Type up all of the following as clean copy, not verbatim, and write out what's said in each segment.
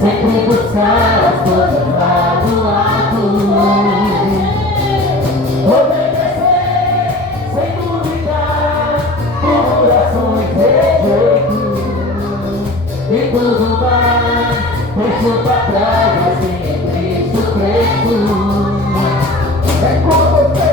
Sempre buscar as coisas lá do alto, obedecer sem duvidar, corações rejeitos, e tudo mais, deixo pra trás, assim em Cristo preto. É com você.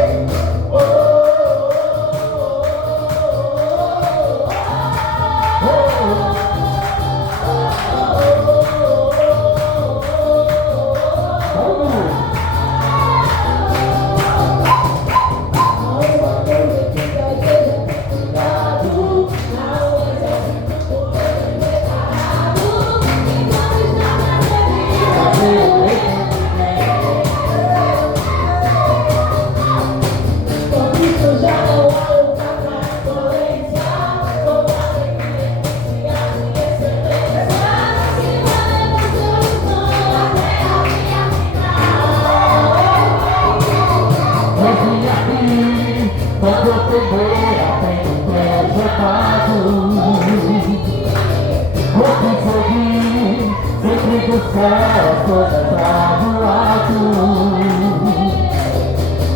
As coisas lá do alto,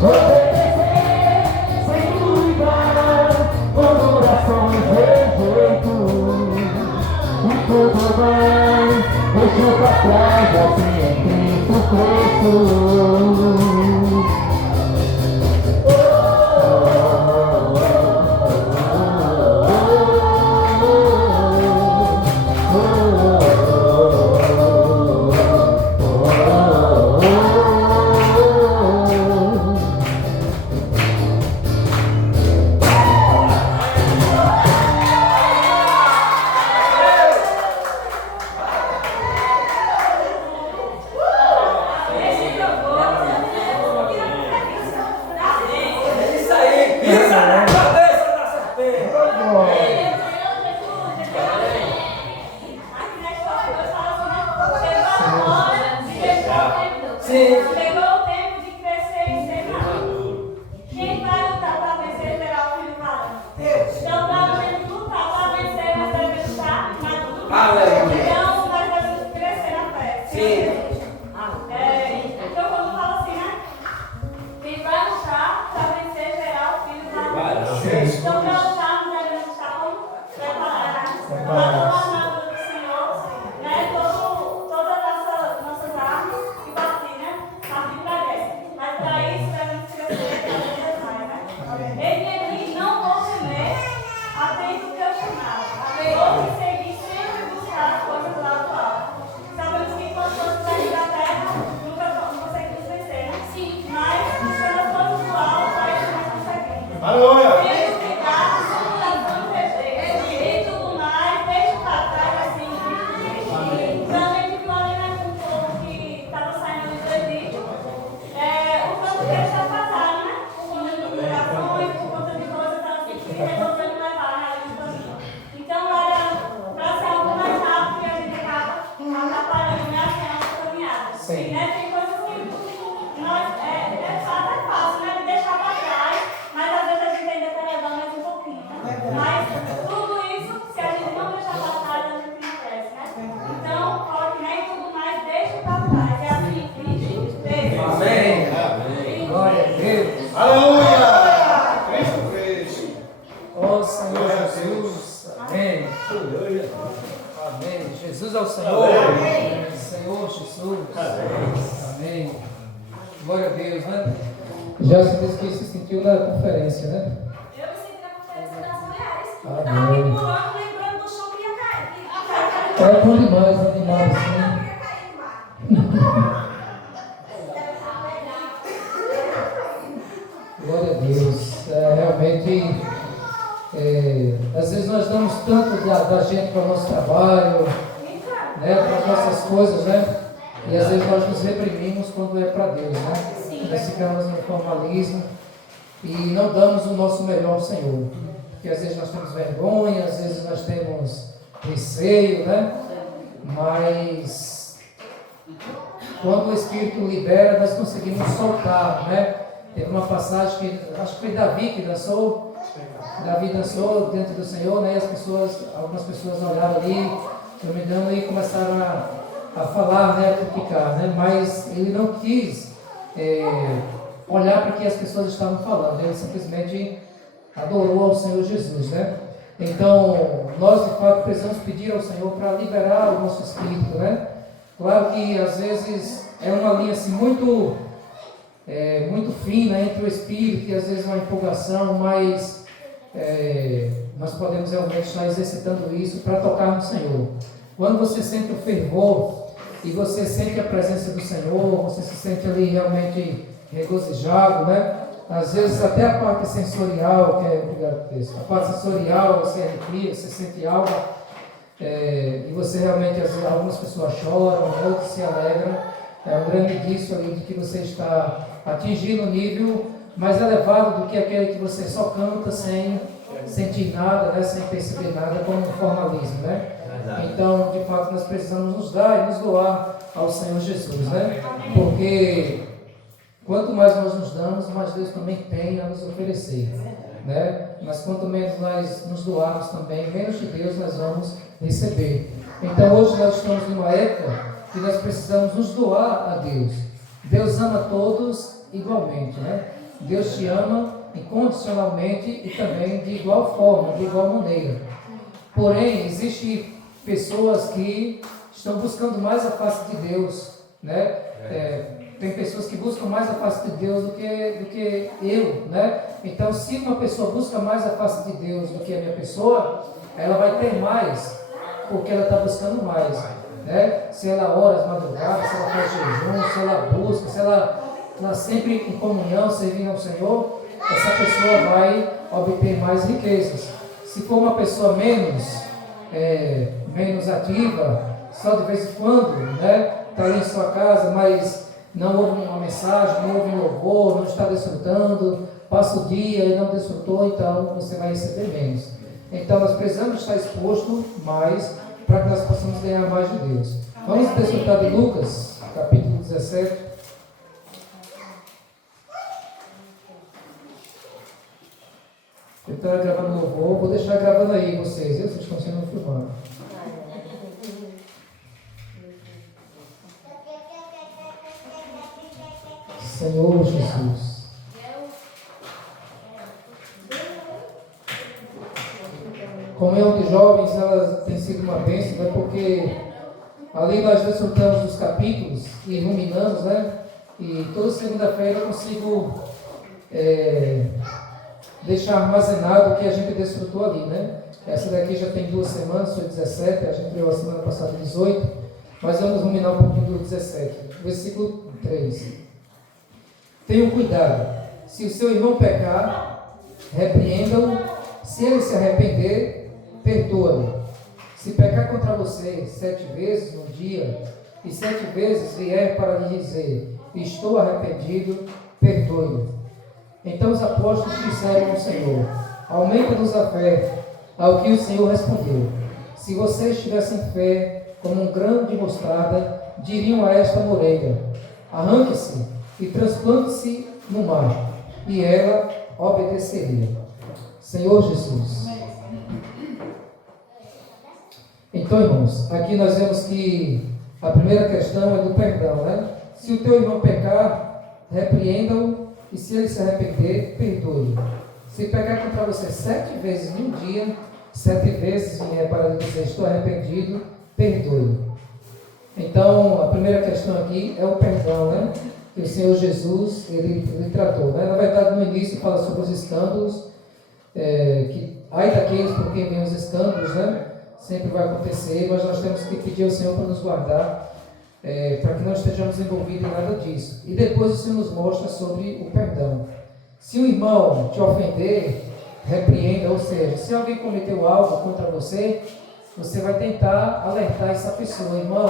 obedecer sem duvidar, corações rejeitos, e tudo mais, deixo pra trás, assim em Cristo preto. Então, para usarmos, devemos estar preparados para tomar a armadura do Senhor, né? Todas as nossas armas e partir, né? Partir para a guerra. Mas para isso, devemos crescer cada vez mais, né? Ele aqui não vou temer, atento que eu chamava. Vou me seguir sempre buscar as coisas lá do alto. Sabemos que quando estamos aqui da terra, nunca conseguimos vencer, né? Sim. Mas buscando as coisas do alto, aí nós conseguimos. Aleluia! Tendo cuidado, superação perfeita. E tudo mais, deixa para trás assim. Então a gente viu ali, né, com o povo que estava saindo do Egito. O povo deles está passado, né? Por conta de murmurações, por conta de coisas assim, que resolveram levar, né? Então era para ser algo mais rápido que a gente acaba atrapalhando, né? Assim, a nossa caminhada. Sim. E, né, tem coisas que nós, até fácil, né? De deixar para trás, mas às vezes a gente ainda está levando mais um pouquinho, né? Mas tudo isso, se a gente não deixar para trás, a gente não cresce, né? Então, coloque nem tudo mais, deixa para trás. É assim, Cristo fez. Amém. Glória a Deus. Aleluia! Cristo fez. Ó Senhor Jesus. Amém. Amém. Jesus é o Senhor. Senhor Jesus. Amém. Glória a Deus, né? Já se disse que se sentiu na conferência, né? Eu me senti na conferência das mulheres. Eu Amém. estava me pulando, lembrando do chão que ia cair. É bom demais, sim. Glória a Deus. Realmente, às vezes nós damos tanto da gente para o nosso trabalho, né, para as nossas coisas, né? E às vezes nós nos reprimimos quando é para Deus, né? Nós ficamos no formalismo e não damos o nosso melhor ao Senhor. Porque às vezes nós temos vergonha, às vezes nós temos receio, né? Mas quando o Espírito libera, nós conseguimos soltar, né? Teve uma passagem que, acho que foi Davi que dançou. Davi dançou dentro do Senhor, né? E algumas pessoas olharam ali, se não me engano, e começaram a falar, né? A criticar, né? Mas ele não quis olhar para o que as pessoas estavam falando. Ele simplesmente adorou ao Senhor Jesus, né? Então, nós de fato precisamos pedir ao Senhor para liberar o nosso espírito, né? Claro que às vezes é uma linha assim muito fina entre o espírito e às vezes uma empolgação, mas nós podemos realmente estar exercitando isso para tocar no Senhor. Quando você sente o fervor e você sente a presença do Senhor, você se sente ali realmente regozijado, né? Às vezes até a parte sensorial, a parte sensorial, você arrepia, você sente algo, e você realmente, às vezes, algumas pessoas choram, outras se alegram. É um grande indício ali de que você está atingindo um nível mais elevado do que aquele que você só canta sem sentir nada, né? Sem perceber nada, como um formalismo, né? Então, de fato, nós precisamos nos dar e nos doar ao Senhor Jesus, né? Porque quanto mais nós nos damos, mais Deus também tem a nos oferecer, né? Mas quanto menos nós nos doarmos também, menos de Deus nós vamos receber. Então, hoje nós estamos numa época que nós precisamos nos doar a Deus. Deus ama todos igualmente, né? Deus te ama incondicionalmente e também de igual forma, de igual maneira. Porém, existem pessoas que estão buscando mais a face de Deus, né? Tem pessoas que buscam mais a face de Deus do que eu, né? Então, se uma pessoa busca mais a face de Deus do que a minha pessoa, ela vai ter mais, porque ela está buscando mais, né? Se ela ora às madrugadas, se ela faz jejum, se ela busca, se ela está sempre em comunhão, servindo ao Senhor, essa pessoa vai obter mais riquezas. Se for uma pessoa menos ativa, só de vez em quando, né? Está ali em sua casa, mas não ouve uma mensagem, não ouve um louvor, não está desfrutando, passa o dia e não desfrutou, então você vai receber menos. Então nós precisamos estar expostos mais para que nós possamos ganhar mais de Deus. Vamos desfrutar de Lucas, capítulo 17. Eu estou gravando louvor, vou deixar gravando aí vocês, viu? Vocês continuam filmando. Senhor Jesus. comunhão de jovens, ela tem sido uma bênção, né? Porque ali nós desfrutamos dos capítulos e ruminamos, né? E toda segunda-feira eu consigo deixar armazenado o que a gente desfrutou ali, né? Essa daqui já tem 2 semanas, foi 17, a gente viu a semana passada 18, mas vamos ruminar um pouquinho do 17. Versículo 3. Tenham cuidado, se o seu irmão pecar, repreenda-o, se ele se arrepender, perdoa-lhe. Se pecar contra você 7 vezes no dia, e 7 vezes vier para lhe dizer, estou arrependido, perdoe-lhe. Então os apóstolos disseram ao Senhor, aumenta-nos a fé. Ao que o Senhor respondeu, se vocês tivessem fé como um grão de mostarda, diriam a esta moreira, arranque-se e transplante-se no mar, e ela obedeceria. Senhor Jesus. Então, irmãos, aqui nós vemos que a primeira questão é do perdão, né? Se o teu irmão pecar, repreenda-o, e se ele se arrepender, perdoe. Se pecar contra você 7 vezes num dia, 7 vezes vier para lhe dizer, estou arrependido, perdoe. Então, a primeira questão aqui é o perdão, né? Que o Senhor Jesus, ele tratou, né? Na verdade, no início fala sobre os escândalos, que ai daqueles por quem vem os escândalos, né? Sempre vai acontecer, mas nós temos que pedir ao Senhor para nos guardar, para que não estejamos envolvidos em nada disso. E depois o Senhor nos mostra sobre o perdão. Se um irmão te ofender, repreenda, ou seja, se alguém cometeu algo contra você, você vai tentar alertar essa pessoa, irmão,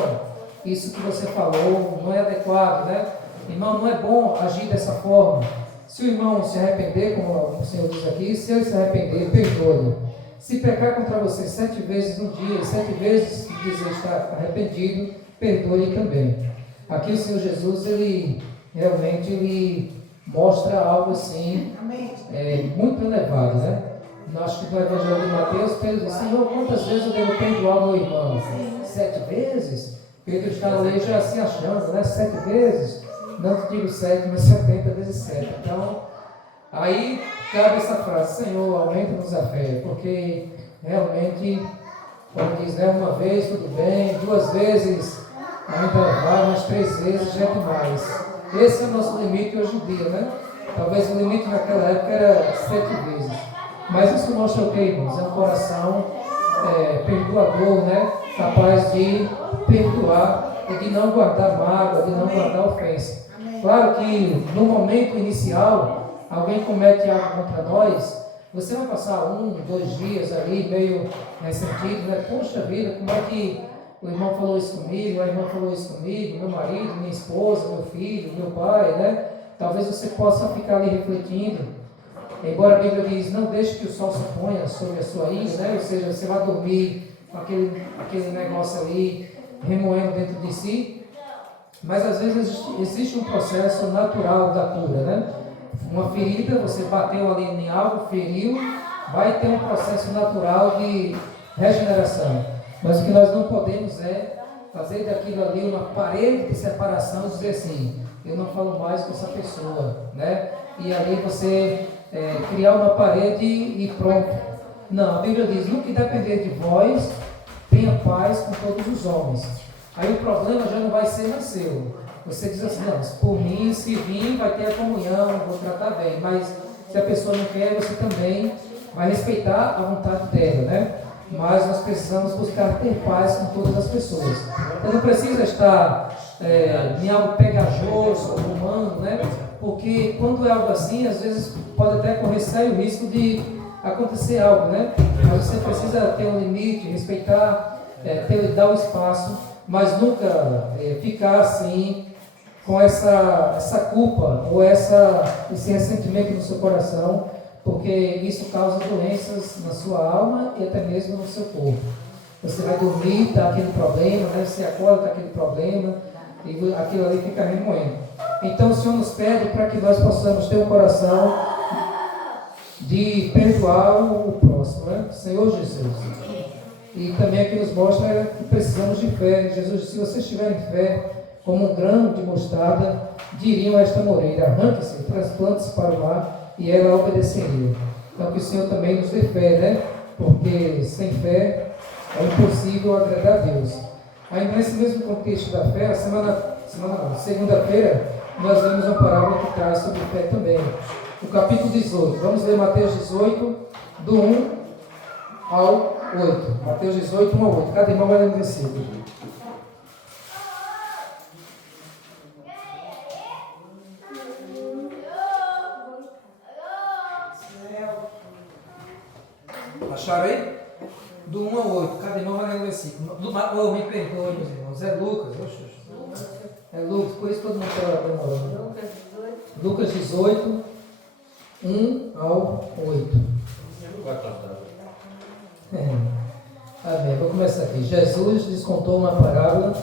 isso que você falou não é adequado, né? Irmão, não é bom agir dessa forma. Se o irmão se arrepender, como o Senhor diz aqui, se ele se arrepender, perdoe. Se pecar contra você 7 vezes no dia, 7 vezes dizer estar arrependido, perdoe também. Aqui o Senhor Jesus, ele realmente mostra algo assim, muito elevado, né? Acho que no Evangelho de Mateus, Pedro diz, Senhor, quantas vezes eu devo perdoar meu irmão? 7 vezes? Pedro está ali já se achando, né? 7 vezes? Não te digo 7, mas 70 vezes 7. Então, aí cabe essa frase, Senhor, aumenta-nos a fé, porque realmente, como diz, né? Uma vez tudo bem, 2 vezes ainda vai, mas 3 vezes já é demais. Esse é o nosso limite hoje em dia, né? Talvez o limite naquela época era 7 vezes. Mas isso mostra o que, irmãos? É um coração perdoador, né? Capaz de perdoar e de não guardar mágoa, de não guardar ofensa. Claro que no momento inicial, alguém comete algo contra nós, você vai passar 1, 2 dias ali meio ressentido, né? Poxa vida, como é que o irmão falou isso comigo, a irmã falou isso comigo, meu marido, minha esposa, meu filho, meu pai, né? Talvez você possa ficar ali refletindo. Embora a Bíblia diz, não deixe que o sol se ponha sobre a sua ira, né? Ou seja, você vai dormir com aquele negócio ali, remoendo dentro de si. Mas às vezes existe um processo natural da cura, né? Uma ferida, você bateu ali em algo, feriu, vai ter um processo natural de regeneração. Mas o que nós não podemos é fazer daquilo ali uma parede de separação, dizer assim, eu não falo mais com essa pessoa, né? E ali você criar uma parede e pronto. Não, a Bíblia diz, no que depender de vós, tenha paz com todos os homens. Aí o problema já não vai ser mais seu. Você diz assim, não, por mim, se vir, vai ter a comunhão, vou tratar bem. Mas se a pessoa não quer, você também vai respeitar a vontade dela, né? Mas nós precisamos buscar ter paz com todas as pessoas. Você não precisa estar em algo pegajoso, humano, né? Porque quando é algo assim, às vezes pode até correr sério risco de acontecer algo, né? Mas você precisa ter um limite, respeitar, dar o espaço, mas nunca ficar assim com essa culpa ou esse ressentimento no seu coração, porque isso causa doenças na sua alma e até mesmo no seu corpo. Você vai dormir, está aquele problema, né? Você acorda, está aquele problema, e aquilo ali fica remoendo. Então o Senhor nos pede para que nós possamos ter um coração de perdoar o próximo, né? Senhor Jesus. E também aqui nos mostra que precisamos de fé. Jesus disse, se vocês tiverem fé, como um grão de mostarda, diriam a esta moreira, arranque-se, transplante-se para o mar, e ela obedeceria. Então que o Senhor também nos dê fé, né? porque sem fé é impossível agradar a Deus. Ainda nesse mesmo contexto da fé, segunda-feira, nós vemos uma parábola que traz sobre fé também. O capítulo 18, vamos ler Mateus 18, do 1 ao 8. Mateus 18, 1 ao 8. Cada irmão vai ler um versículo. Acharam aí? Do 1 ao 8. Cada irmão vai ler um versículo. Me perdoe, meus irmãos. É Lucas. É Lucas, por isso todo mundo está demorando. Lucas 18, 1 ao 8. Amém. Vou começar aqui. Jesus lhes contou uma parábola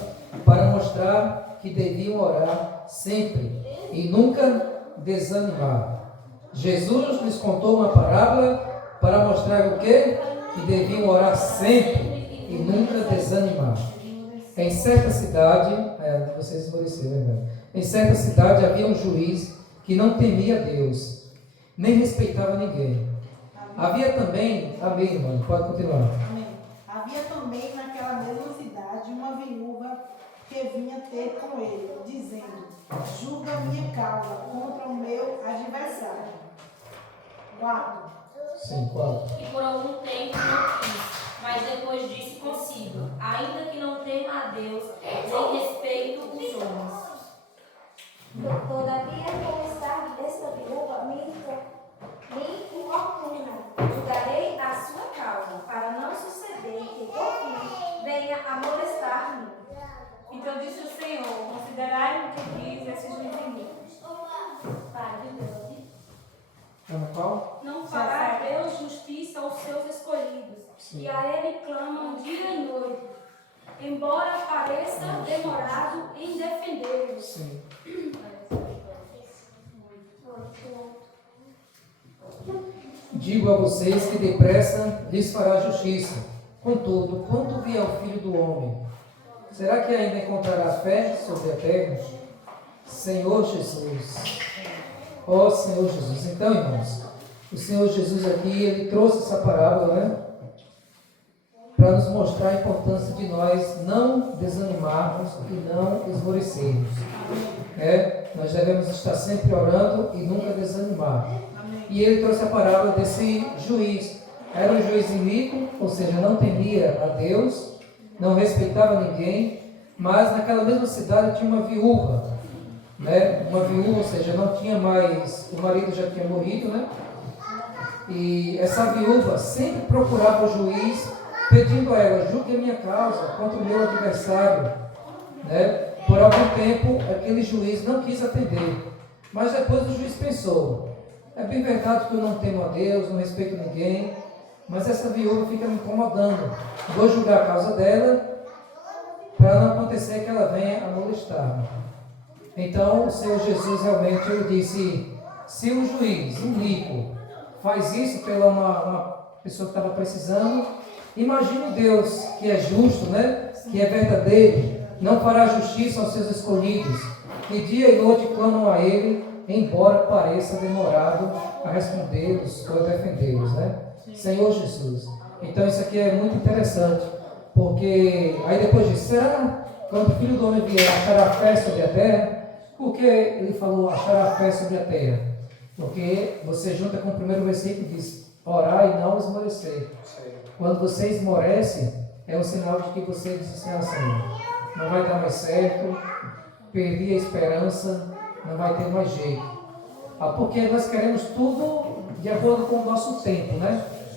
para mostrar que deviam orar sempre e nunca desanimar. Jesus lhes contou uma parábola para mostrar o quê? Que deviam orar sempre e nunca desanimar. Em certa cidade, vocês esmoreceram, né? Em certa cidade havia um juiz que não temia Deus, nem respeitava ninguém. Havia também, amém, irmão, pode continuar. Amém. Havia também naquela mesma cidade uma viúva que vinha ter com ele, dizendo: julga minha causa contra o meu adversário. 4. Sim, 4. E por algum tempo não quis, mas depois disse consigo, ainda que não tema a Deus, nem respeito os homens. Todavia, com o estado desta viúva me importuna, julgarei a sua causa, para não suceder que por fim venha a molestar-me. Então disse o Senhor, considerai o que diz esses inimigos. Qual? Não fará Deus justiça aos seus escolhidos, e a ele clamam dia e noite, embora pareça demorado em defendê-los. Sim. Digo a vocês que depressa lhes fará justiça. Contudo, quando vier o Filho do Homem, será que ainda encontrará fé sobre a terra? Senhor Jesus. Ó Senhor Jesus. Então, irmãos, o Senhor Jesus aqui, ele trouxe essa parábola, né? Para nos mostrar a importância de nós não desanimarmos e não esmorecermos. Nós devemos estar sempre orando e nunca desanimar. E ele trouxe a parábola desse juiz. Era um juiz iníquo, ou seja, não temia a Deus, não respeitava ninguém, mas naquela mesma cidade tinha uma viúva. Uma viúva, ou seja, não tinha mais, o marido já tinha morrido, né? E essa viúva sempre procurava o juiz, pedindo a ela: julgue a minha causa contra o meu adversário. Por algum tempo, aquele juiz não quis atender, mas depois o juiz pensou: é bem verdade que eu não temo a Deus, não respeito ninguém, mas essa viúva fica me incomodando. Vou julgar a causa dela, para não acontecer que ela venha a molestar-me. Então o Senhor Jesus realmente, ele disse: se um juiz, um rico, faz isso pela uma pessoa que estava precisando, imagine Deus, que é justo, que é verdadeiro, não fará justiça aos seus escolhidos, que dia e noite clamam a Ele, embora pareça demorado a respondê-los ou a defendê-los, Senhor Jesus. Então isso aqui é muito interessante, porque aí depois disso, será quando o Filho do Homem vier, achará fé sobre a terra? Por que ele falou achará fé sobre a terra? Porque você junta com o primeiro versículo e diz: orar e não esmorecer. Quando você esmorece, é um sinal de que você diz assim: não vai dar mais certo, perdi a esperança, não vai ter mais jeito. Porque nós queremos tudo de acordo com o nosso tempo,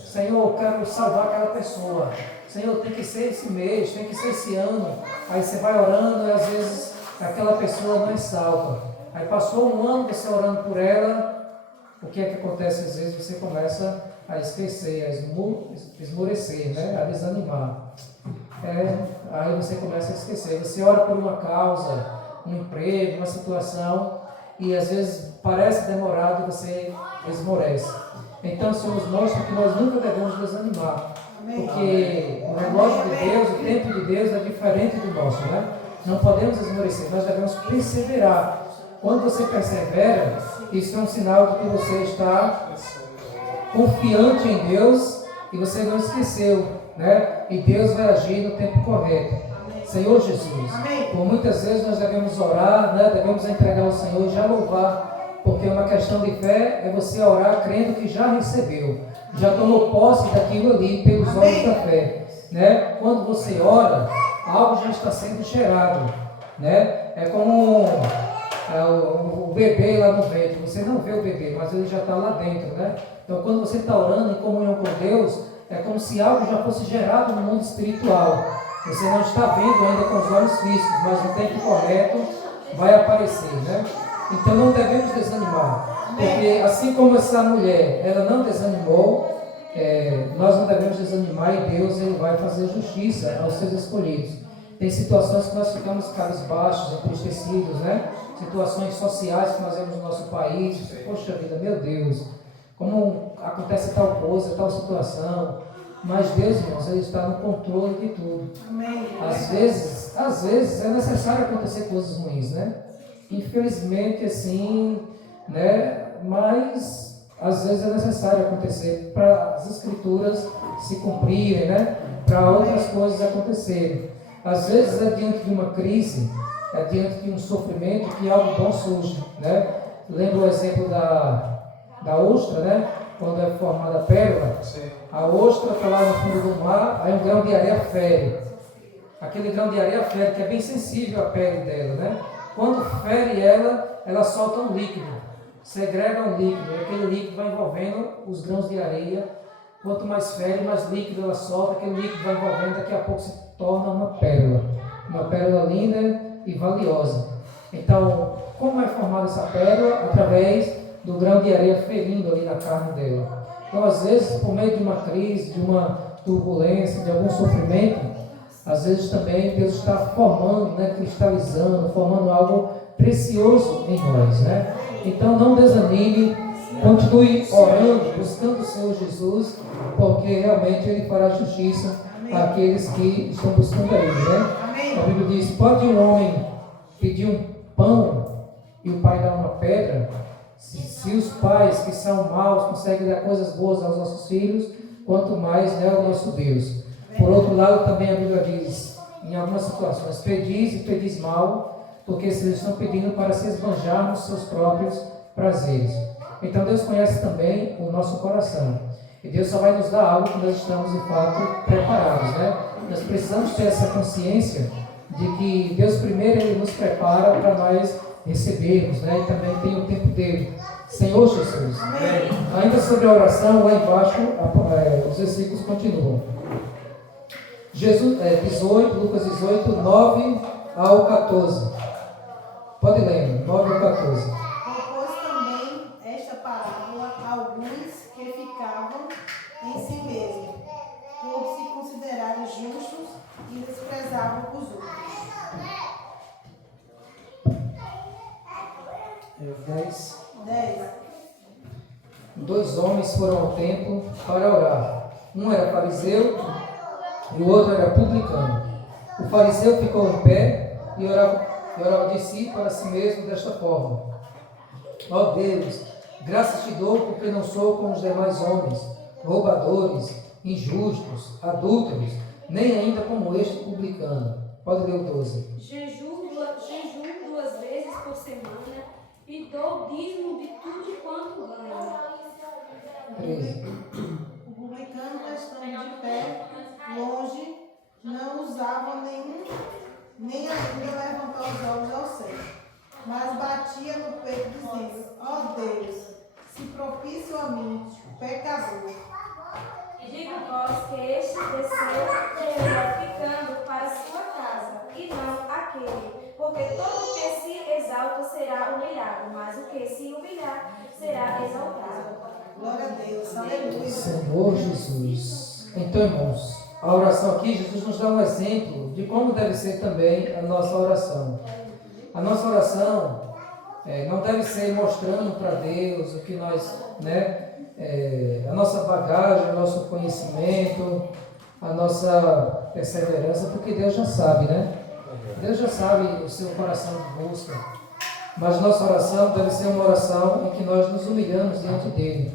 Senhor, eu quero salvar aquela pessoa. Senhor, tem que ser esse mês, tem que ser esse ano. Aí você vai orando e às vezes aquela pessoa não é salva. Aí passou um ano você orando por ela, o que é que acontece? Às vezes você começa a esquecer, a esmorecer, a desanimar. Aí você começa a esquecer. Você ora por uma causa, um emprego, uma situação, e às vezes parece demorado e você esmorece. Então o Senhor nos mostra que nós nunca devemos desanimar, porque o relógio de Deus, o tempo de Deus é diferente do nosso, Não podemos esmorecer, nós devemos perseverar. Quando você persevera, isso é um sinal de que você está confiante em Deus e você não esqueceu, né? E Deus vai agir no tempo correto. Senhor Jesus, por muitas vezes nós devemos orar, né? Devemos entregar ao Senhor e já louvar, porque uma questão de fé é você orar crendo que já recebeu, já tomou posse daquilo ali pelos olhos da fé, né? Quando você ora, algo já está sendo gerado, né? É como o bebê lá no ventre, você não vê o bebê, mas ele já está lá dentro, né? Então quando você está orando em comunhão com Deus, é como se algo já fosse gerado no mundo espiritual. Você não está vendo ainda com os olhos físicos, mas no tempo correto vai aparecer, né? Então não devemos desanimar, porque assim como essa mulher, ela não desanimou, nós não devemos desanimar, e Deus ele vai fazer justiça aos seus escolhidos. Tem situações que nós ficamos cabisbaixos, entristecidos, né? Situações sociais que nós vemos no nosso país. Poxa vida, meu Deus, como acontece tal coisa, tal situação. Mas Deus, irmãos, Ele está no controle de tudo. Amém. Às vezes é necessário acontecer coisas ruins, né? Infelizmente, assim, né? Mas às vezes é necessário acontecer para as escrituras se cumprirem, né? Para outras coisas acontecerem. Às vezes é diante de uma crise, é diante de um sofrimento que algo bom surge, né? Lembra o exemplo da ostra, né? Quando é formada a pérola, a ostra está lá no fundo do mar, aí um grão de areia fere. Aquele grão de areia fere, que é bem sensível à pele dela, né? Quando fere ela solta um líquido, segrega um líquido, e aquele líquido vai envolvendo os grãos de areia. Quanto mais fere, mais líquido ela solta, aquele líquido vai envolvendo, daqui a pouco se torna uma pérola linda e valiosa. Então, como é formada essa pérola? Através do grão de areia ferindo ali na carne dela. Então, às vezes, por meio de uma crise, de uma turbulência, de algum sofrimento, às vezes também Deus está formando, né, cristalizando, formando algo precioso em nós, né? Então, não desanime, continue orando, buscando o Senhor Jesus, porque realmente Ele fará justiça àqueles que estão buscando a Ele, né? A Bíblia diz: pode um homem pedir um pão e o pai dar uma pedra? Se os pais que são maus conseguem dar coisas boas aos nossos filhos, quanto mais, né, o nosso Deus. Por outro lado, também a Bíblia diz, em algumas situações: pedis e pedis mal, porque vocês estão pedindo para se esbanjar nos seus próprios prazeres. Então Deus conhece também o nosso coração, e Deus só vai nos dar algo quando nós estamos de fato preparados, né? Nós precisamos ter essa consciência de que Deus primeiro Ele nos prepara para nós recebermos, né? E também tem o tempo dele. Senhor Jesus. Amém. Ainda sobre a oração, lá embaixo os versículos continuam. Lucas 18, 9 ao 14. Pode ler, 9 ao 14. Propôs também esta parábola a alguns que ficavam em si mesmos, por se considerarem justos, e desprezavam os outros. 10. 10. 2 homens foram ao templo para orar. Um era fariseu e o outro era publicano. O fariseu ficou em pé e orava de si para si mesmo desta forma: ó Deus, graças te dou porque não sou como os demais homens, roubadores, injustos, adúlteros, nem ainda como este publicano. Pode ler o 12. Jejum 2 vezes por semana e dou dízimo de tudo quanto ganho. 13. O publicano, estando de pé, longe, não usava nem ainda levantar os olhos ao céu, mas batia no peito, dizendo: ó Deus, se propício a mim, pecador. Digo-vos que este desceu glorificando para sua casa, e não aquele, porque todo o que se exalta será humilhado, mas o que se humilhar será exaltado. Glória a Deus, aleluia. Senhor Jesus. Então, irmãos, a oração aqui, Jesus nos dá um exemplo de como deve ser também a nossa oração. A nossa oração não deve ser mostrando para Deus o que nós, né, a nossa bagagem, o nosso conhecimento, a nossa perseverança, porque Deus já sabe, né? Deus já sabe o seu coração de busca. Mas nossa oração deve ser uma oração em que nós nos humilhamos diante dele.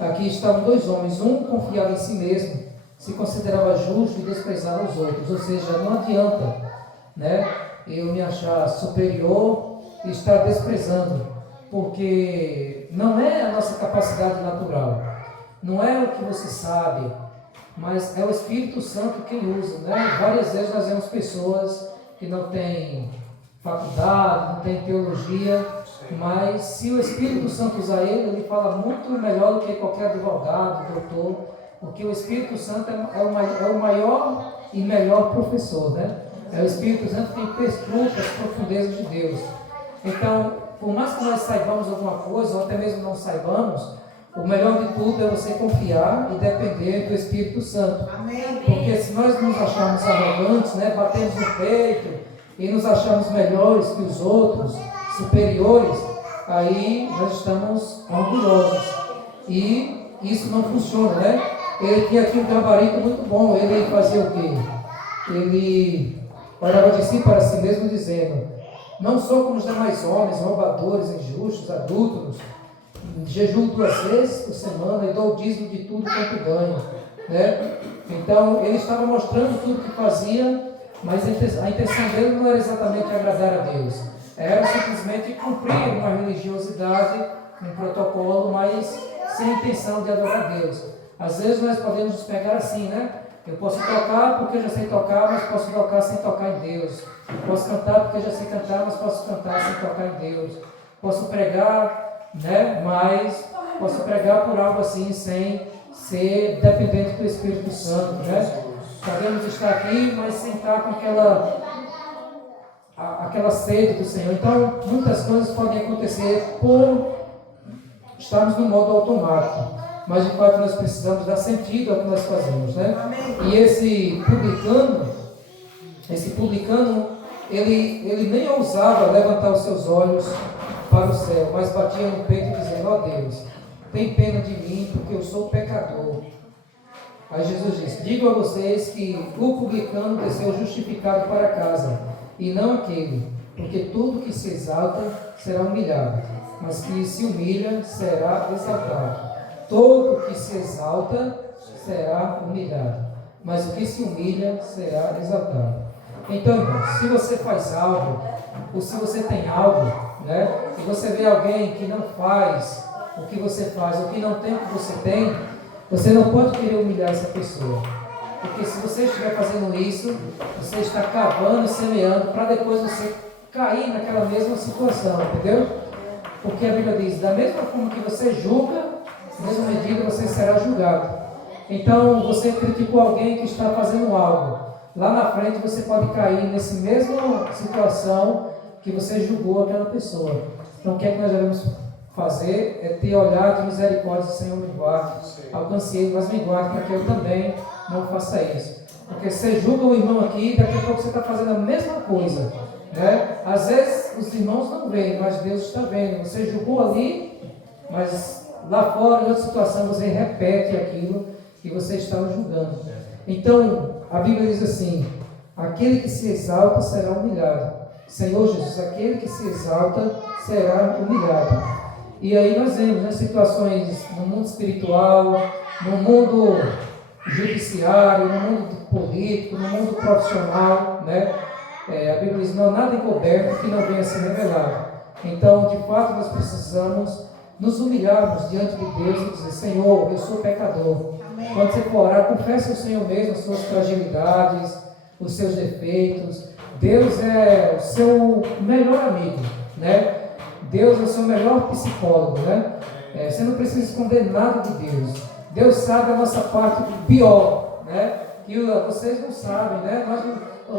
aqui estavam dois homens, um confiava em si mesmo, se considerava justo e desprezava os outros. Ou seja, não adianta, né, eu me achar superior e estar desprezando, porque não é a nossa capacidade natural, não é o que você sabe, mas é o Espírito Santo quem usa, né? Várias vezes nós vemos pessoas que não têm faculdade, não têm teologia, mas se o Espírito Santo usar ele fala muito melhor do que qualquer advogado, doutor, porque o Espírito Santo é o maior e melhor professor, né? É o Espírito Santo quem perscruta as profundezas de Deus. Então, por mais que nós saibamos alguma coisa, ou até mesmo não saibamos, o melhor de tudo é você confiar e depender do Espírito Santo. Amém. Porque se nós nos acharmos arrogantes, né, batemos no peito e nos achamos melhores que os outros, superiores, aí nós estamos orgulhosos. E isso não funciona, né? Ele tinha aqui um gabarito muito bom. Ele fazia o quê? Ele olhava de si para si mesmo dizendo: não sou como os demais homens, roubadores, injustos, adúlteros, jejuo 2 vezes por semana e dou o dízimo de tudo quanto ganho, né? Então ele estava mostrando tudo que fazia, mas a intenção dele não era exatamente agradar a Deus, era simplesmente cumprir uma religiosidade, um protocolo, mas sem intenção de adorar a Deus. Às vezes nós podemos nos pegar assim, né? Eu posso tocar porque eu já sei tocar, mas posso tocar sem tocar em Deus. Posso cantar porque eu já sei cantar, mas posso cantar sem tocar em Deus. Posso pregar, né? Mas posso pregar por algo assim, sem ser dependente do Espírito Santo, né? Sabemos estar aqui, mas sem estar com aquela sede do Senhor. Então, muitas coisas podem acontecer por estarmos no modo automático. Mas de fato nós precisamos dar sentido ao que nós fazemos, né? E esse publicano, ele nem ousava levantar os seus olhos para o céu, mas batia no peito dizendo: ó Deus, tem pena de mim, porque eu sou pecador. Aí Jesus disse: digo a vocês que o publicano desceu justificado para casa, e não aquele, porque tudo que se exalta será humilhado, mas que se humilha será exaltado. Todo que se exalta será humilhado, mas o que se humilha será exaltado. Então, irmãos, se você faz algo, ou se você tem algo, né, e você vê alguém que não faz o que você faz, ou que não tem o que você tem, você não pode querer humilhar essa pessoa. Porque se você estiver fazendo isso, você está cavando e semeando para depois você cair naquela mesma situação, entendeu? Porque a Bíblia diz: da mesma forma que você julga, na mesma medida você será julgado. Então, você criticou alguém que está fazendo algo, lá na frente você pode cair nessa mesma situação que você julgou aquela pessoa. Então, o que é que nós devemos fazer? É ter olhar de misericórdia: Senhor, me guarde, alcance ele, mas me guarde para que eu também não faça isso. Porque você julga o irmão aqui, daqui a pouco você está fazendo a mesma coisa, né? Às vezes os irmãos não veem, mas Deus está vendo. Você julgou ali, mas lá fora, em outra situação, você repete aquilo que você estava julgando. Então, a Bíblia diz assim: aquele que se exalta será humilhado. Senhor Jesus, aquele que se exalta será humilhado. E aí nós vemos, né, situações no mundo espiritual, no mundo judiciário, no mundo político, no mundo profissional, né? A Bíblia diz: não há nada encoberto que não venha a ser revelado. Então, de fato, nós precisamos nos humilharmos diante de Deus e dizer: Senhor, eu sou pecador. Amém. Quando você for orar, confesse ao Senhor mesmo as suas fragilidades, os seus defeitos. Deus é o seu melhor amigo, né? Deus é o seu melhor psicólogo, né? Você não precisa esconder nada de Deus. Deus sabe a nossa parte pior, né? Que vocês não sabem, né?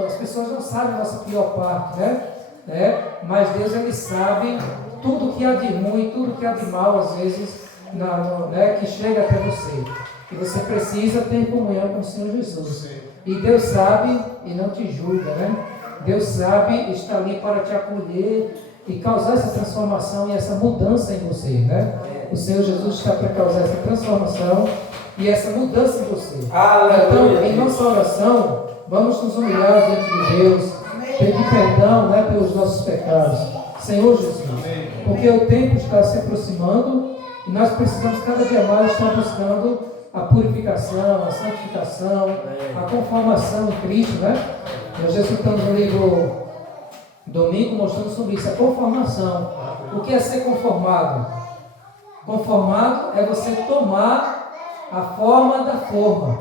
As pessoas não sabem a nossa pior parte, né? Mas Deus, ele sabe tudo que há de ruim, tudo que há de mal, às vezes, né, que chega até você. E você precisa ter comunhão com o Senhor Jesus. E Deus sabe e não te julga, né? Deus sabe, está ali para te acolher e causar essa transformação e essa mudança em você, né? O Senhor Jesus está para causar essa transformação e essa mudança em você. Então, em nossa oração, vamos nos humilhar diante de Deus, pedir perdão, né, pelos nossos pecados. Senhor Jesus, porque o tempo está se aproximando E nós precisamos cada dia mais estar buscando a purificação, a santificação, a conformação em Cristo, né? Nós já estudamos no livro domingo mostrando sobre isso, a conformação. O que é ser conformado? Conformado é você tomar a forma da forma,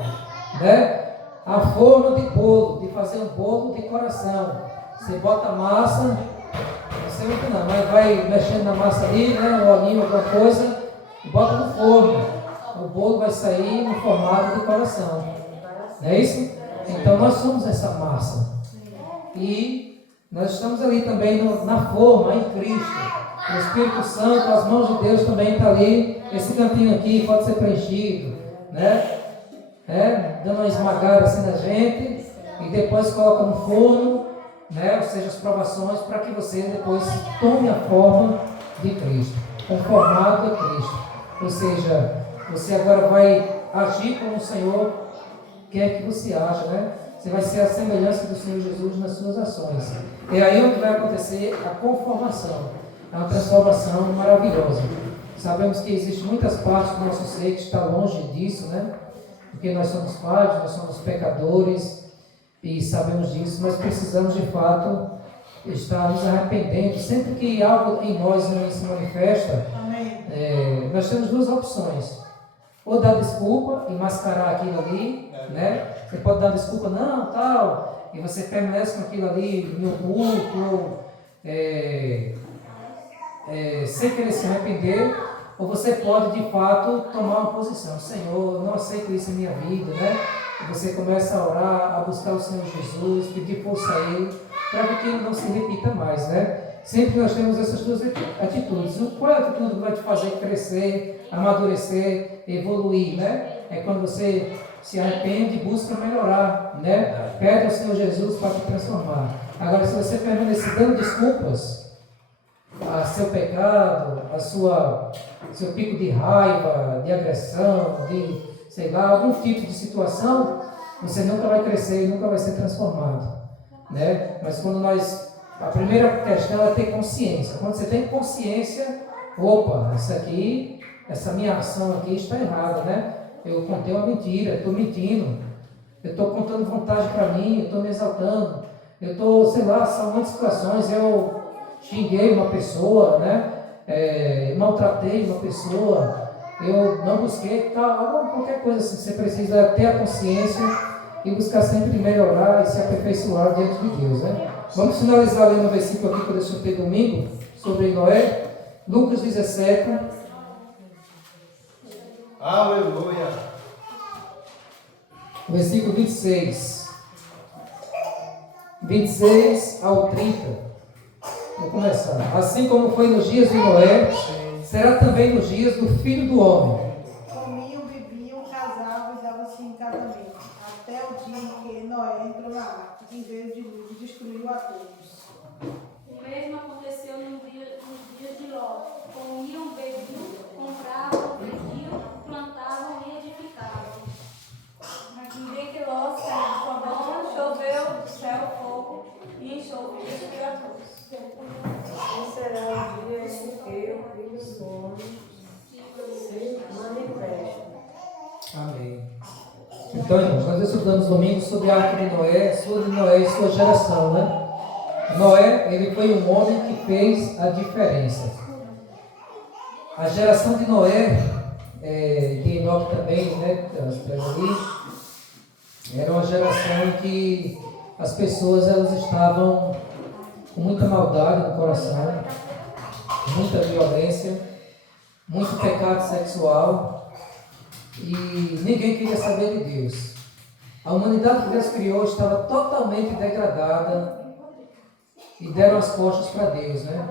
né? A forma de bolo, de fazer um bolo de coração. Você bota a massa, não sei muito não, mas vai mexendo na massa ali, né? Um olhinho, alguma coisa, e bota no forno. O bolo vai sair no formato de coração. Não é isso? Então nós somos essa massa. E nós estamos ali também na forma, em Cristo. O Espírito Santo, as mãos de Deus também está ali. Esse cantinho aqui pode ser preenchido, né? Dando uma esmagada assim na gente. E depois coloca no forno, né? Ou seja, as provações, para que você depois tome a forma de Cristo. Conformado a Cristo. Ou seja, você agora vai agir como o Senhor quer que você haja, né? Você vai ser a semelhança do Senhor Jesus nas suas ações. É aí onde vai acontecer a conformação. É uma transformação maravilhosa. Sabemos que existem muitas partes do nosso ser que está longe disso, né? Porque nós somos falhos, nós somos pecadores e sabemos disso, mas precisamos de fato estar nos arrependendo. Sempre que algo em nós não se manifesta, nós temos duas opções. Ou dar desculpa e mascarar aquilo ali, né? Você pode dar desculpa, não, tal, e você permanece com aquilo ali no culto, sem querer se arrepender, ou você pode de fato tomar uma posição. Senhor, eu não aceito isso em minha vida, né? E você começa a orar, a buscar o Senhor Jesus, pedir força a Ele, para que aquilo não se repita mais, né? Sempre nós temos essas duas atitudes. Qual é a atitude que vai te fazer crescer, amadurecer, evoluir, né? É quando você se arrepende e busca melhorar, né? Pede ao Senhor Jesus para te transformar. Agora, se você permanecer dando desculpas a seu pecado, a seu pico de raiva, de agressão, de, sei lá, algum tipo de situação, você nunca vai crescer e nunca vai ser transformado, né? Mas quando a primeira questão é ter consciência. Quando você tem consciência, opa, essa minha ação aqui está errada, né? Eu contei uma mentira, eu estou mentindo, eu estou contando vantagem para mim, eu estou me exaltando, eu estou, sei lá, são muitas situações, eu xinguei uma pessoa, né? Maltratei uma pessoa, eu não busquei, qualquer coisa assim, você precisa ter a consciência e buscar sempre melhorar e se aperfeiçoar diante de Deus, né? Vamos finalizar lendo o versículo aqui que eu deixei domingo, sobre Noé, Lucas 17. Aleluia. Versículo 26 ao 30. Vou começar. Assim como foi nos dias de Noé, será também nos dias do Filho do Homem. Comiam, bebiam, casavam e davam-se em casamento, até o dia em que Noé entrou na arca e veio o dilúvio e destruiu a todos. O mesmo aconteceu nos dias de Ló. Comiam, bebiam, compravam, vendiam, plantavam e edificavam. No dia que Ló saiu de Sodoma, choveu do céu fogo e enxofre e destruiu a todos. Esse será o dia em que o Filho do Homem se manifesta. Amém. Então, irmãos, nós estudamos domingo sobre a arca de Noé, sobre Noé e sua geração, né? Noé, ele foi um homem que fez a diferença. A geração de Noé, de Enoque também, né? Era uma geração em que as pessoas elas estavam com muita maldade no coração, muita violência, muito pecado sexual e ninguém queria saber de Deus. A humanidade que Deus criou estava totalmente degradada e deram as costas para Deus, né?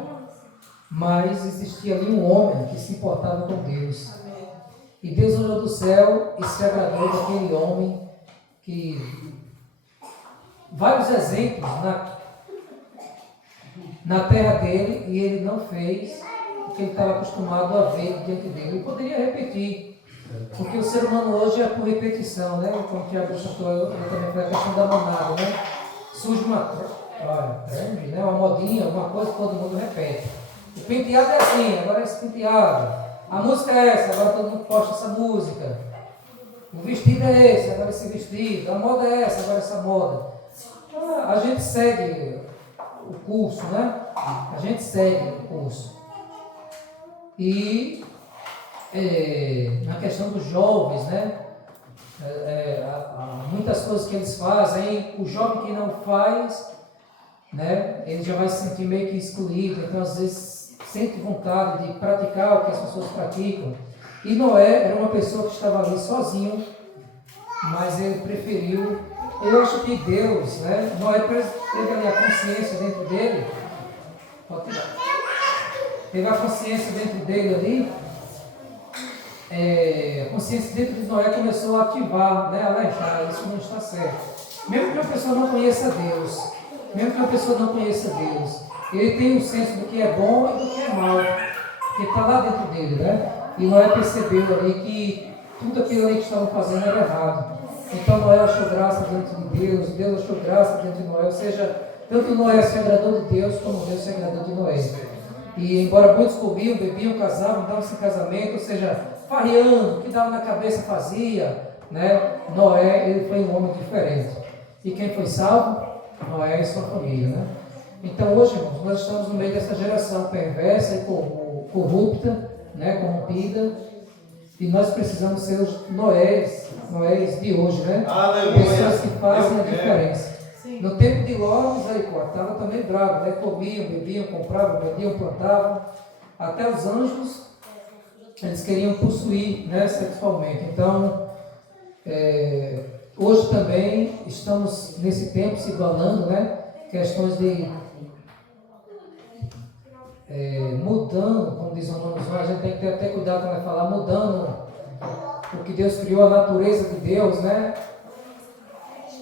Mas existia ali um homem que se importava com Deus. E Deus olhou do céu e se agradou daquele homem que vários exemplos na terra dele e ele não fez o que ele estava acostumado a ver diante dele. Ele poderia repetir, porque o ser humano hoje é por repetição, né? Como o Tiago citou, eu também foi a questão da manada, né? Surge uma trend, né? Uma modinha, alguma coisa que todo mundo repete. O penteado é assim, agora é esse penteado. A música é essa, agora todo mundo posta essa música. O vestido é esse, agora esse vestido. A moda é essa, agora essa moda. A gente segue o curso, né? A gente segue o curso. E na questão dos jovens, né? Há muitas coisas que eles fazem, o jovem que não faz, né? Ele já vai se sentir meio que excluído, então às vezes sente vontade de praticar o que as pessoas praticam. E Noé era uma pessoa que estava ali sozinho, mas ele preferiu. Eu acho que Deus, né? Noé teve ali a consciência dentro dele. Teve a consciência dentro dele ali. A consciência dentro de Noé começou a ativar, né? Alertar, isso não está certo. Mesmo que a pessoa não conheça Deus, ele tem um senso do que é bom e do que é mal, porque está lá dentro dele, né? E Noé percebeu ali que tudo aquilo ali que estavam fazendo era errado. Então Noé achou graça diante de Deus, Deus achou graça diante de Noé, ou seja, tanto Noé se agradou de Deus, como Deus se agradou de Noé. E embora muitos comiam, bebiam, casavam, davam-se em casamento, ou seja, farreando, o que dava na cabeça fazia, né? Noé, ele foi um homem diferente. E quem foi salvo? Noé e sua família, né? Então hoje, irmãos, nós estamos no meio dessa geração perversa e corrupta, né? Corrompida, e nós precisamos ser os Noés de hoje, né? Aleluia. Pessoas que fazem a diferença. Sim. No tempo de Ló, misericórdia, estava também bravo, né? Comiam, bebiam, compravam, vendiam, plantavam. Até os anjos, eles queriam possuir, né? Sexualmente. Então, hoje também estamos nesse tempo se igualando, né? Questões de mudando, como diz o Romanos 1, a gente tem que ter até cuidado quando vai falar, mudando o que Deus criou, a natureza de Deus, né?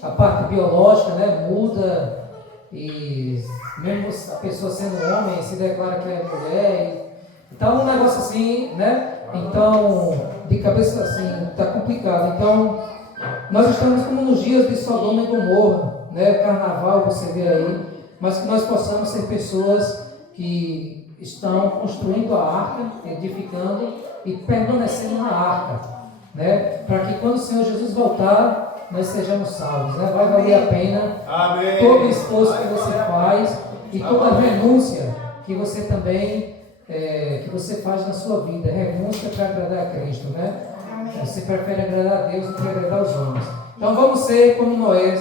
A parte biológica, né? Muda, e mesmo a pessoa sendo homem se declara que é mulher. Então, um negócio assim, né? Então, de cabeça assim, está complicado. Então, nós estamos como nos dias de Sodoma e Gomorra, né? Carnaval, você vê aí, mas que nós possamos ser pessoas que estão construindo a arca, edificando e permanecendo na arca, né? Para que quando o Senhor Jesus voltar, nós sejamos salvos, né? Vai valer a pena. Amém. Todo o esforço que você faz e toda a renúncia que você também que você faz na sua vida, renúncia para agradar a Cristo, né? Você prefere agradar a Deus do que agradar os homens. Então vamos ser como Noé,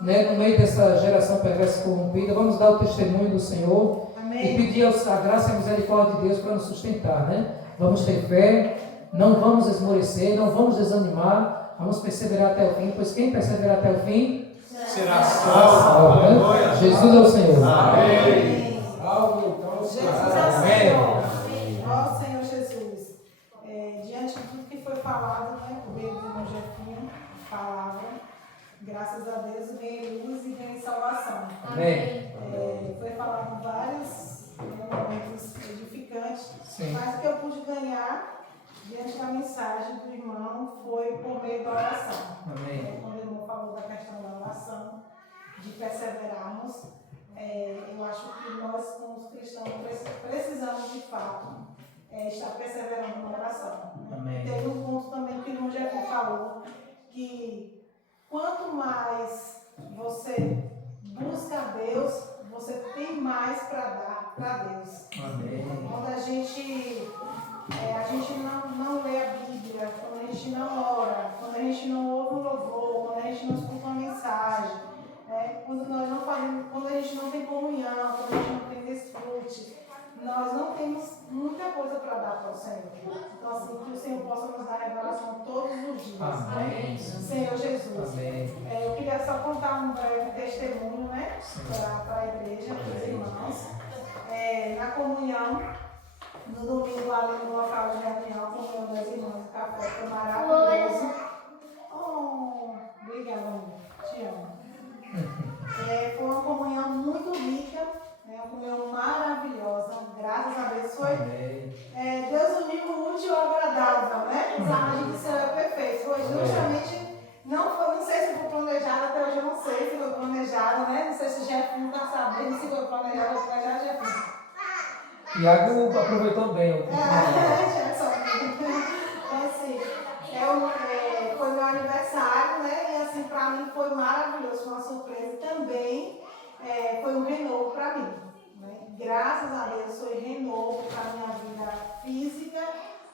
né? No meio dessa geração perversa e corrompida, vamos dar o testemunho do Senhor. Amém. E pedir a graça e a misericórdia de Deus para nos sustentar, né? Vamos ter fé, não vamos esmorecer, não vamos desanimar, vamos perseverar até o fim, pois quem perseverar até o fim Será salvo, salvo. né? Aleluia. Jesus é o Senhor. Amém. Jesus é o Senhor. Ó Senhor Jesus, diante de tudo que foi falado, né, por meio do irmão Jefinho, palavra, graças a Deus vem luz e vem salvação. Amém. Foi falado vários momentos edificantes, Sim. mas o que eu pude ganhar diante da mensagem do irmão foi por meio da oração. Amém. Quando o irmão falou da questão da oração, de perseverarmos, eu acho que nós, como cristãos, precisamos de fato estar perseverando na oração. Né? Amém. Tem um ponto também que o irmão Jeff falou, que quanto mais você busca a Deus, você tem mais para dar para Deus. Amém. Quando a gente não lê a Bíblia, quando a gente não ora, quando a gente não ouve um louvor, quando a gente não escuta uma mensagem, quando a gente não tem comunhão, quando a gente não tem desfrute, nós não temos muita coisa para dar para o Senhor. Então, assim, que o Senhor possa nos dar revelação todos os dias. Amém. Né? Senhor Jesus. Amém. Eu queria só contar um breve testemunho, né, para a igreja, para os irmãos. Na comunhão, no domingo, ali no local de reunião, com o meus irmãos, o café foi maravilhoso. Oh, obrigada, amor. Te amo. Foi uma comunhão muito rica, uma comunhão maravilhosa, graças a Deus. Foi Deus uniu o útil ao agradável, né? A gente será perfeito. Foi justamente, não sei se foi planejado, até hoje eu não sei se foi planejado, né? Não sei se o Jefinho está sabendo se foi planejado ou planejado, Jefinho. Iago aproveitou bem o Jefferson, foi maravilhoso, foi uma surpresa e também foi um renovo para mim. Né? Graças a Deus foi renovo para a minha vida física,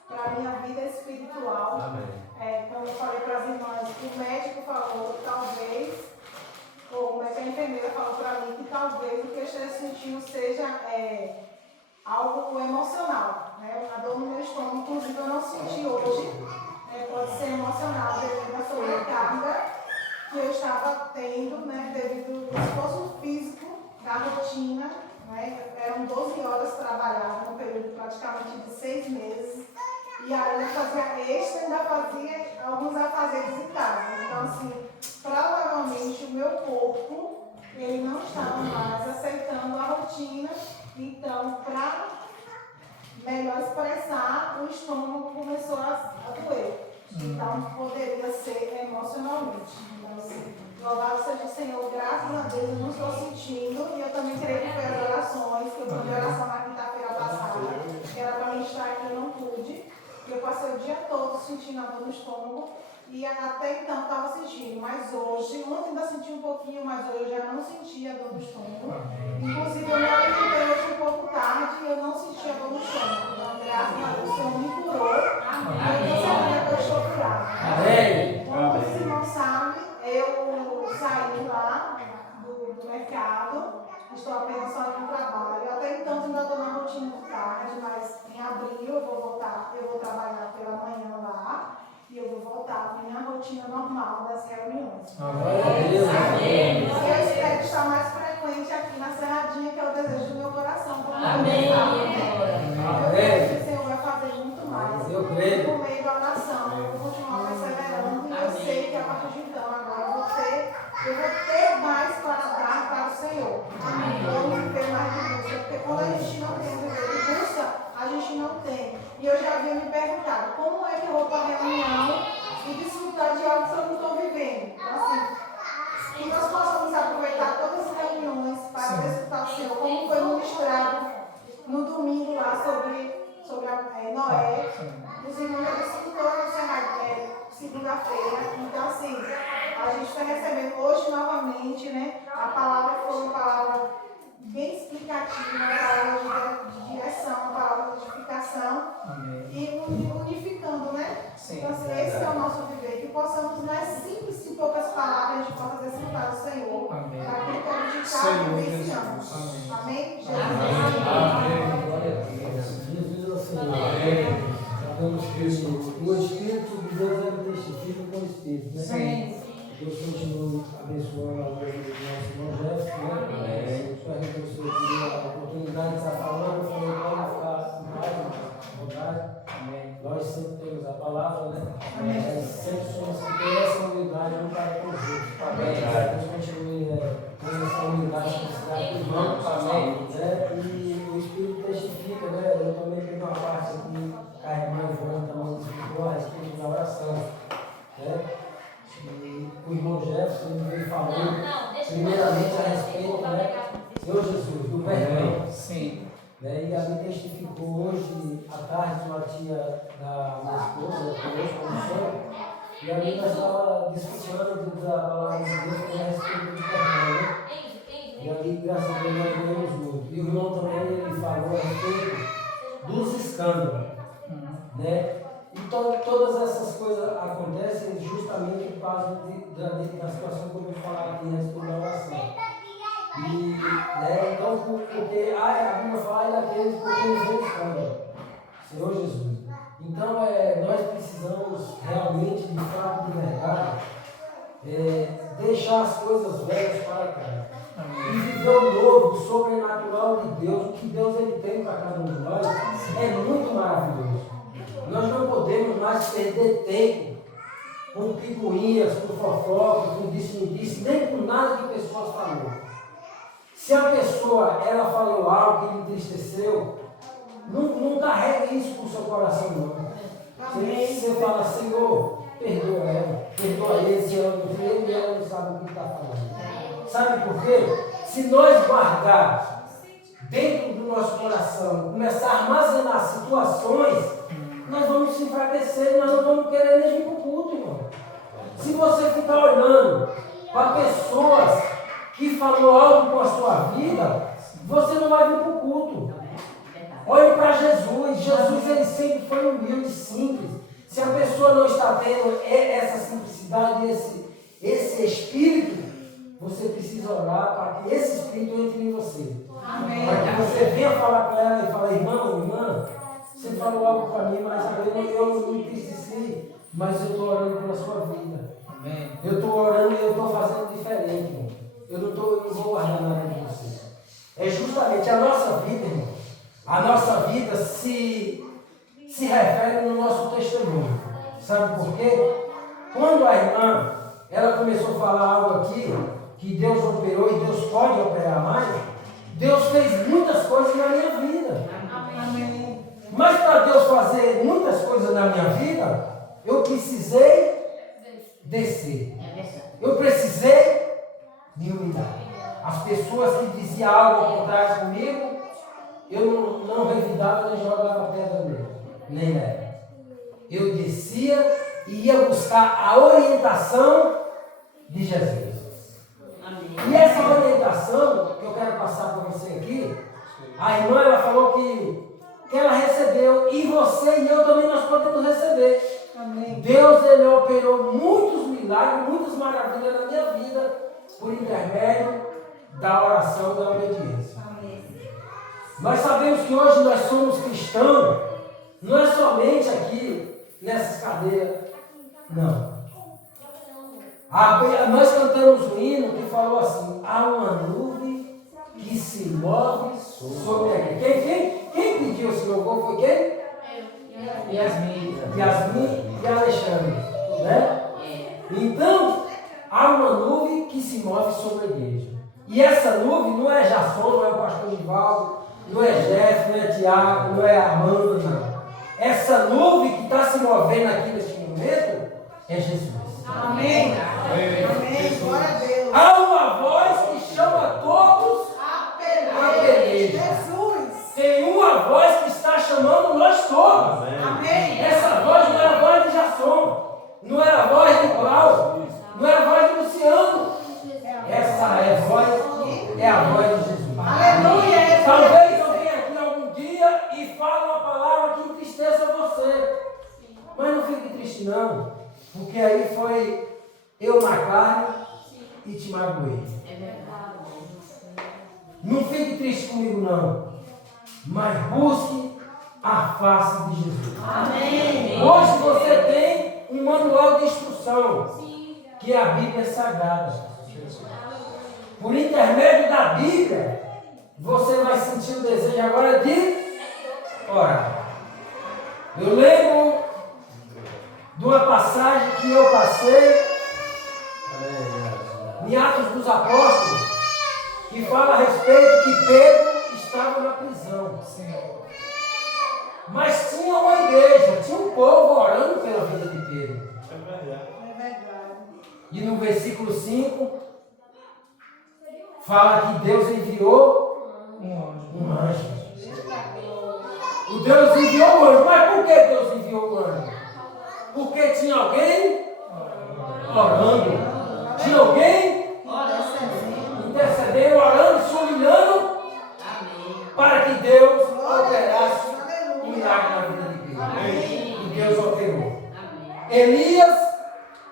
para a minha vida espiritual. Como eu falei para as irmãs, o médico falou, talvez, ou a enfermeira falou para mim que talvez o que eu esteja sentindo seja algo emocional. Né? A dor no meu estômago, inclusive, eu não senti hoje. Pode ser emocional devido à sobrecarga que eu estava tendo, né? Devido ao esforço físico da rotina. Né? Eram 12 horas trabalhadas, num período praticamente de 6 meses. E ainda fazia extra, ainda fazia alguns afazeres em casa. Então, assim, provavelmente o meu corpo, ele não estava mais aceitando a rotina. Então, para melhor expressar, o estômago começou a doer. Então, poderia ser emocionalmente. Então, assim, louvado seja o Senhor, graças a Deus, eu não estou sentindo. E eu também creio que foi as orações, que eu fui de oração na quinta-feira passada, que era para mim estar aqui, eu não pude. Eu passei o dia todo sentindo a dor no estômago. E até então estava sentindo, mas hoje, ontem ainda senti um pouquinho, mas hoje eu já não sentia a dor no estômago. Inclusive, eu me alimentei hoje um pouco tarde e eu não sentia a dor no estômago. Então, graças a Deus, o Senhor me curou. E eu sabia que eu estou curada. Como os irmãos sabem, eu saí lá do mercado, estou apenas só no trabalho. Até então, ainda estou na rotina de tarde, mas em abril eu vou trabalhar pela manhã lá. E eu vou voltar à minha rotina normal das reuniões. Amém. E eu espero estar mais frequente aqui na Serradinha, que é o desejo do meu coração. Amém. Eu creio que o Senhor vai fazer muito mais. Eu creio. Por meio da oração, eu vou continuar perseverando. E eu sei que a partir de então, agora eu vou ter mais para dar para o Senhor. Eu vou viver mais de busca. Porque quando a gente não tem viver de busca, a gente não tem. E eu já havia me perguntado, como é que eu vou para a reunião e desfrutar de algo que eu não estou vivendo? Então, assim, que nós possamos aproveitar todas as reuniões para desfrutar do Senhor, como foi ministrado no domingo lá sobre a Noé. Os irmãos já desfrutaram segunda-feira. Então, assim, a gente está recebendo hoje novamente, né? A palavra foi uma palavra bem explicativa, uma palavra de direção, uma palavra de edificação. E unificando, né? Sim, então, assim, esse é o nosso viver. Que possamos, né, simples em poucas palavras, a gente possa desfrutar do Senhor. Amém. Para aquilo que a gente está vivenciando. Amém? Jesus. Jesus é o Senhor. Sabemos que o Espírito de Deus testifica com o Espírito, né? Sim. Deus continue abençoando a vida do nosso irmão Jéssica, né? Espero que você tenha a oportunidade de estar falando. Eu falei, pode ficar mais vontade. Nós sempre temos a palavra, né? Nós sempre somos que ter essa unidade um para com os outros. Deus continue tendo essa unidade com a cidade do irmão. E o Espírito testifica, né? Eu também tenho uma parte aqui, a irmã Ivana também explicou a respeito da oração. Né? E o irmão Jefferson veio falando primeiramente a respeito, né? Senhor Jesus, do perdão. Sim. E a me testificou hoje à tarde uma tia da minha esposa, conosco, como sonho, e ali nós estávamos discutindo da palavra de Deus com a respeito do perdão, né? E ali, graças a Deus, nós ganhamos muito. E o irmão também, ele falou a respeito dos escândalos, né? Então, todas essas coisas acontecem justamente por causa da situação que eu vou falar aqui a respeito da oração. Então, porque a Bíblia fala daqueles porque eles não escândalo. Senhor Jesus. Então, nós precisamos realmente, de fato, de verdade, deixar as coisas velhas para trás. E viver o novo, o sobrenatural de Deus, o que Deus ele tem para cada um de nós, é muito maravilhoso. Nós não podemos mais perder tempo com picuinhas, com fofoca, com disse-me-disse, nem com nada que pessoas falaram. Se a pessoa ela falou algo que lhe entristeceu, não carregue isso para o seu coração, não. Você fala, Senhor, perdoa ela, perdoa ele, se ela não fez, e ela não sabe o que está falando. Sabe por quê? Se nós guardarmos dentro do nosso coração, começar a armazenar situações, nós vamos se enfraquecer, nós não vamos querer nem ir para o culto, irmão. Se você ficar olhando para pessoas que falou algo com a sua vida, você não vai vir para o culto. Olhe para Jesus. Jesus, ele sempre foi humilde, simples. Se a pessoa não está tendo essa simplicidade, esse espírito, você precisa orar para que esse espírito entre em você. Amém. Para que você venha falar com ela e falar, irmão, irmã, você falou algo para mim, mas eu não entristeci, mas eu estou orando pela sua vida. Amém. Eu estou orando e eu estou fazendo diferente, irmão. Eu não vou guardar nada de você. É justamente a nossa vida, irmão. A nossa vida se refere no nosso testemunho. Sabe por quê? Quando a irmã, ela começou a falar algo aqui, que Deus operou e Deus pode operar mais, Deus fez muitas coisas na minha vida. Amém. Mas para Deus fazer muitas coisas na minha vida, eu precisei descer. Eu precisei me humilhar. As pessoas que diziam algo ao contrário comigo, eu não revidava nem jogava pedra nele, nem nela. Eu descia e ia buscar a orientação de Jesus. E essa orientação que eu quero passar para você aqui, a irmã ela falou que ela recebeu, e você e eu também nós podemos receber. Amém. Deus ele operou muitos milagres, muitas maravilhas na minha vida por intermédio da oração e da obediência. Amém. Nós sabemos que hoje nós somos cristãos, não é somente aqui nessas cadeiras, não. Nós cantamos um hino que falou assim: há uma nuvem que se move sobre a igreja. Quem pediu esse louvor foi quem? Yasmin. Yasmin e Alexandre, né? Então, há uma nuvem que se move sobre a igreja. E essa nuvem não é Jasson, não é o pastor Nivaldo, não é Jeff, não é Tiago, não é Armando, não. Essa nuvem que está se movendo aqui neste momento é Jesus. Amém. Amém. Glória a Deus. Há uma voz que chama todos A a peleja. Jesus. Tem uma voz que está chamando nós todos. Amém. Essa voz não é a voz de Jasson, não é a voz de Cláudio, não é a voz de Luciano. Essa é a voz de Jesus. Aleluia. Talvez eu venha aqui algum dia e fale uma palavra que entristeça você. Mas não fique triste não, porque aí foi eu na carne e te magoei. Não fique triste comigo não, mas busque a face de Jesus. Amém. Hoje você tem um manual de instrução, que é a Bíblia Sagrada. Por intermédio da Bíblia, você vai sentir o desejo agora de orar. Eu lembro de uma passagem que eu passei em Atos dos Apóstolos, que fala a respeito que Pedro estava na prisão. Mas tinha uma igreja, tinha um povo orando pela vida de Pedro. É verdade. E no versículo 5, fala que Deus enviou um anjo. O Deus enviou um anjo. Mas por que Deus enviou um anjo? Porque tinha alguém orando. Tinha alguém intercedendo, orando, se humilhando, para que Deus operasse um milagre na vida de Pedro. E Deus operou. Elias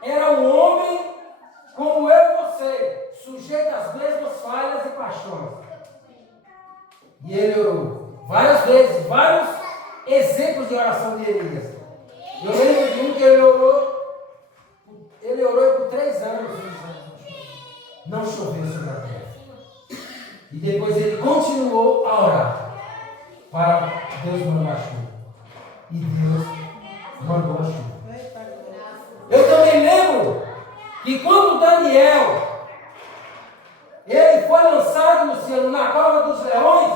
era um homem como eu e você, sujeito às mesmas falhas e paixões. E ele orou várias vezes, vários exemplos de oração de Elias. Eu lembro de um que ele orou por 3 anos. Não choveu sobre a terra. E depois ele continuou a orar para Deus mandar a chuva. E Deus mandou a chuva. Eu também lembro que quando Daniel ele foi lançado, Luciano, na cova dos leões,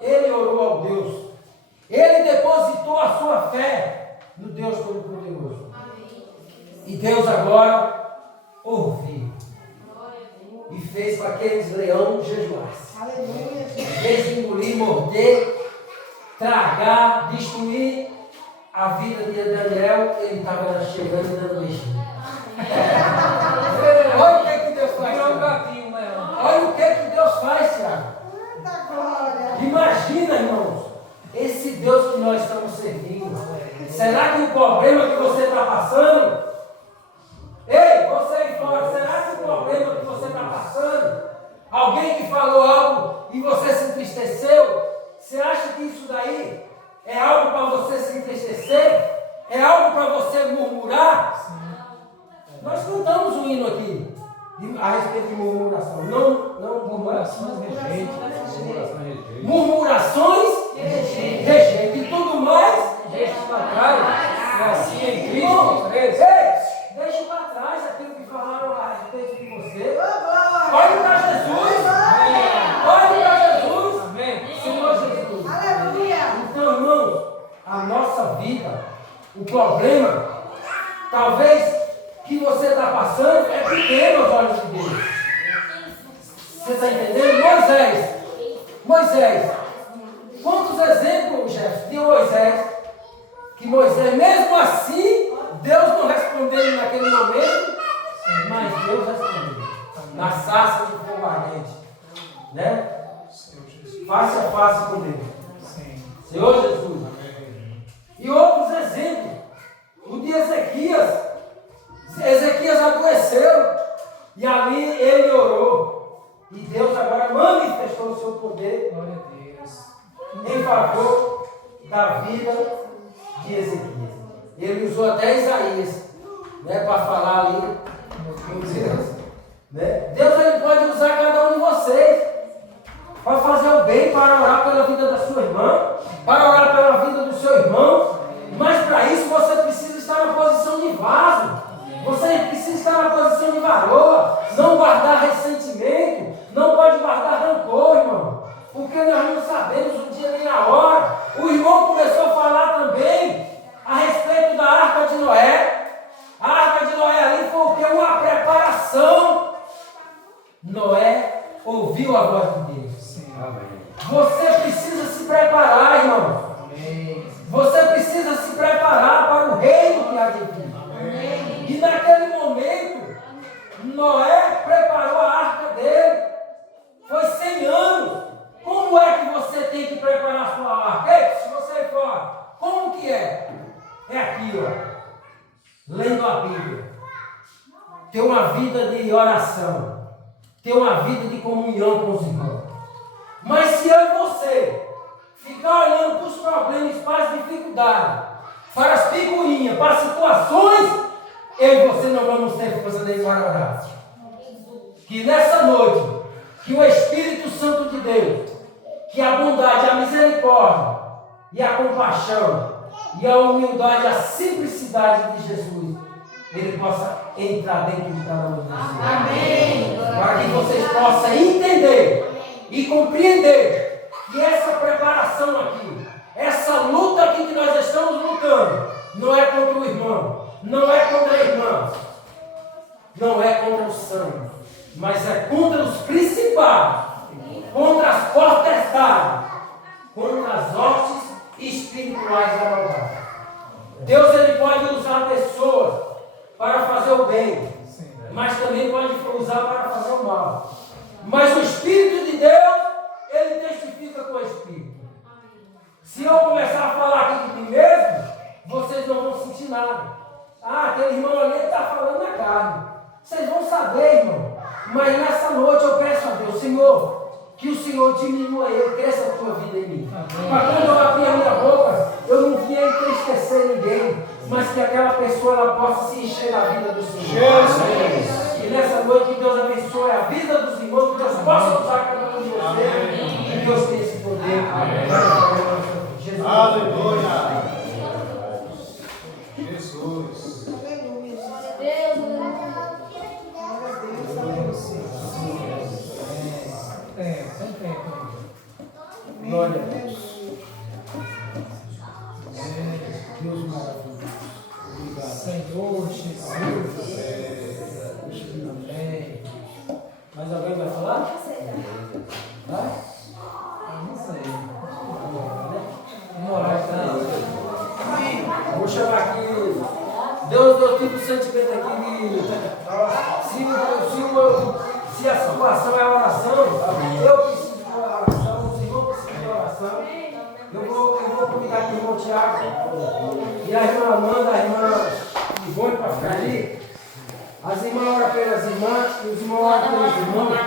ele orou ao Deus. Ele depositou a sua fé no Deus Todo-Poderoso. E Deus agora ouviu e fez para aqueles leões jejuassem. Aleluia. Fez engolir, morder, tragar, destruir a vida de Daniel. Ele estava chegando e dando beijinho. Olha a respeito de murmuração. Não Murmurações, rejeito. Murmurações, rejeito. E tudo mais, Deixa para trás. E assim em Cristo. deixa para trás aquilo que falaram a respeito de você. Olhe para Jesus. Olhe para Jesus. Amém. Senhor Jesus. Aleluia. Então, irmãos, a nossa vida, o problema, talvez que você está passando, é pequeno aos olhos de Deus. Você está entendendo? Moisés. Quantos exemplos, Jeff, de Moisés? Que Moisés, mesmo assim, Deus não respondeu naquele momento, mas Deus respondeu. Na sarça de fogo ardente. Né? Face a face com Deus. Senhor Jesus. E outros exemplos. O de Ezequias. Ezequias adoeceu. E ali ele orou. E Deus agora manifestou o seu poder. Glória a Deus. Em favor da vida de Ezequias. Ele usou até Isaías, né, para falar ali. Né? Deus ele pode usar cada um de vocês para fazer o bem, para orar pela vida da sua irmã, para orar pela vida do seu irmão. Mas para isso você precisa estar na posição de vaso. Você precisa estar na posição de varoa. Não guardar ressentimento. Não pode guardar rancor, irmão. Porque nós não sabemos o dia nem a hora. O irmão começou a falar também a respeito da Arca de Noé. A Arca de Noé ali foi o quê? Uma preparação. Noé ouviu a voz de Deus. Você precisa se preparar, irmão. Você precisa se preparar para o reino que há de vir. E naquele momento, Noé preparou a arca dele. Foi 100 anos. Como é que você tem que preparar a sua arca? Ei, se você for, como que é? É aqui, ó. Lendo a Bíblia. Ter uma vida de oração. Ter uma vida de comunhão com os irmãos. Mas se eu e você ficar olhando para os problemas, para as dificuldades, para as figurinhas, para as situações, eu e você não vamos ter força de orar. Que nessa noite, que o Espírito Santo de Deus, que a bondade, a misericórdia e a compaixão e a humildade, a simplicidade de Jesus, ele possa entrar dentro de cada um de vocês. Amém. Para que vocês possam entender e compreender que essa preparação aqui, essa luta aqui que nós estamos lutando, não é contra o irmão, não é contra a irmã, não é contra o sangue, mas é contra os principais, contra as potestades, contra as hostes espirituais da maldade. Deus ele pode usar pessoas para fazer o bem, mas também pode usar para fazer o mal. Mas o Espírito de Deus, ele testifica com o Espírito. Se eu começar a falar aqui de mim mesmo, vocês não vão sentir nada. Ah, aquele irmão ali está falando na carne. Vocês vão saber, irmão. Mas nessa noite eu peço a Deus, Senhor, que o Senhor diminua eu, cresça a tua vida em mim. Para quando eu abrir a minha boca, eu não venha entristecer ninguém, mas que aquela pessoa ela possa se encher da vida do Senhor. E nessa noite que Deus abençoe a vida dos irmãos, que Deus possa usar cada um de vocês, que Deus tenha esse poder. Jesus. Aleluia. Jesus. Aleluia. Sem tempo. Glória a Deus. Deus maravilhoso. Obrigado. Senhor Jesus. Amém. Mais alguém vai falar? Vai? Não sei. Vou chamar aqui. Deus tive o sentimento aqui se a situação é oração, eu preciso de oração, os irmãos precisam de oração. Eu vou convidar aqui o irmão Tiago e a irmã Amanda, a irmã Ivone para ficar ali. As irmãs oram pelas irmãs e os irmãos oram pelos irmãos.